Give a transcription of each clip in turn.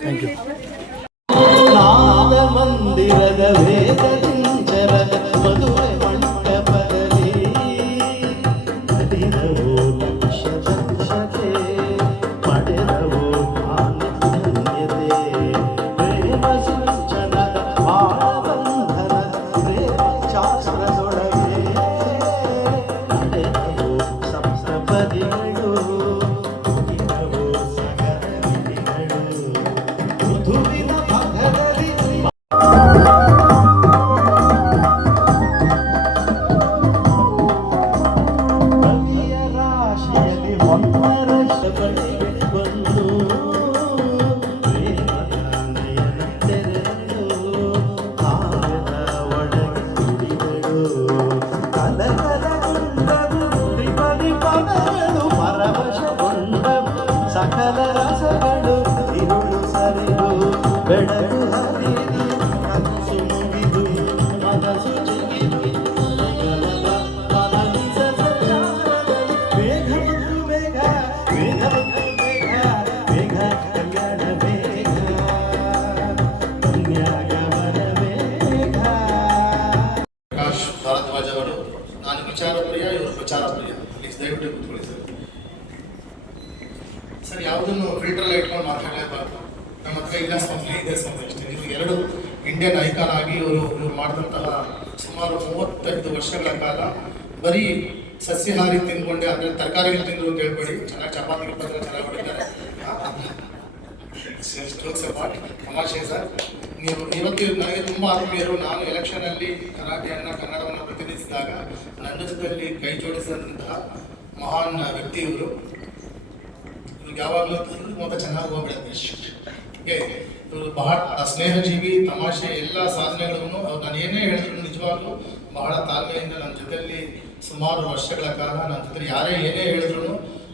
Thank you నాద మందిర వేద Thank you. Bharadwaj ಅವರು, ನಾನು ವಿಚಾರ ಪ್ರಿಯ ಇವರು ಪ್ರಚಾರ ಪ್ರಿಯ ಸರ್. ಯಾವುದನ್ನು ಫಿಲ್ಟರ್ ಇಟ್ಕೊಂಡು ಮಾತಾಡಲೇಬಾರ್ದು. ನಮ್ಮ ಹತ್ರ ಇಲ್ಲ ಸ್ವಂತ ಇದೆ ಸ್ವಂತ ಅಷ್ಟೇ. ಎರಡು ಇಂಡಿಯನ್ ಐಕಾನ್ ಆಗಿ ಇವರು ಇವರು ಮಾಡಿದಂತಹ ಸುಮಾರು ಮೂವತ್ತೈದು ವರ್ಷಗಳ ಕಾಲ ಬರೀ ಸಸ್ಯಾಹಾರಿ ತಿಂದ್ಕೊಂಡೆ ಅಂದರೆ ತರಕಾರಿಗಳು ತಿಂದ್ರು ಅಂತ ಹೇಳ್ಬೇಡಿ. ಚೆನ್ನಾಗಿ ಚಪಾತಿ ಗಿಪಾತಿ ಚೆನ್ನಾಗಿ ಹೊಡಿತಾರೆ ತಮಾಷೆ ಸರ್. ನೀವು ಇವತ್ತು ನನಗೆ ತುಂಬ ಆತ್ಮೀಯರು. ನಾನು ಎಲೆಕ್ಷನಲ್ಲಿ ಕರಾಟೆಯನ್ನು, ಕನ್ನಡವನ್ನು ಪ್ರತಿನಿಧಿಸಿದಾಗ ನನ್ನ ಜೊತೆಯಲ್ಲಿ ಕೈ ಜೋಡಿಸಿದಂತಹ ಮಹಾನ್ ವ್ಯಕ್ತಿ ಇವರು. ಯಾವಾಗಲೂ ತುಂಬ ಚೆನ್ನಾಗಿ ಹೋಗ್ಬಿಡುತ್ತೆ. ಹೀಗೆ ಇವರು ಬಹಳ ಸ್ನೇಹಜೀವಿ, ತಮಾಷೆ ಎಲ್ಲ ಸಾಧನೆಗಳನ್ನು ಅವ್ರು ನಾನು ಏನೇ ಹೇಳಿದ್ರು ನಿಜವಾಗ್ಲೂ ಬಹಳ ತಾಳ್ಮೆಯಿಂದ ನನ್ನ ಜೊತೆಯಲ್ಲಿ ಸುಮಾರು ವರ್ಷಗಳ ಕಾಲ ನನ್ನ ಜೊತೆ ಯಾರೇ ಏನೇ ಹೇಳಿದ್ರು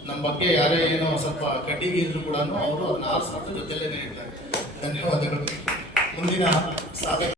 ನಮ್ಮ ಬಗ್ಗೆ ಯಾರೇ ಏನೋ ಸ್ವಲ್ಪ ಕಡ್ಡಿಗಿದ್ರು ಕೂಡ ಅವರು ಅದನ್ನ ಆರಿಸ್ಬಿಟ್ಟು ಜೊತೆಯಲ್ಲೇ ಇರ್ತಾರೆ ಧನ್ಯವಾದಗಳು. ಮುಂದಿನ ಸಾಧನೆ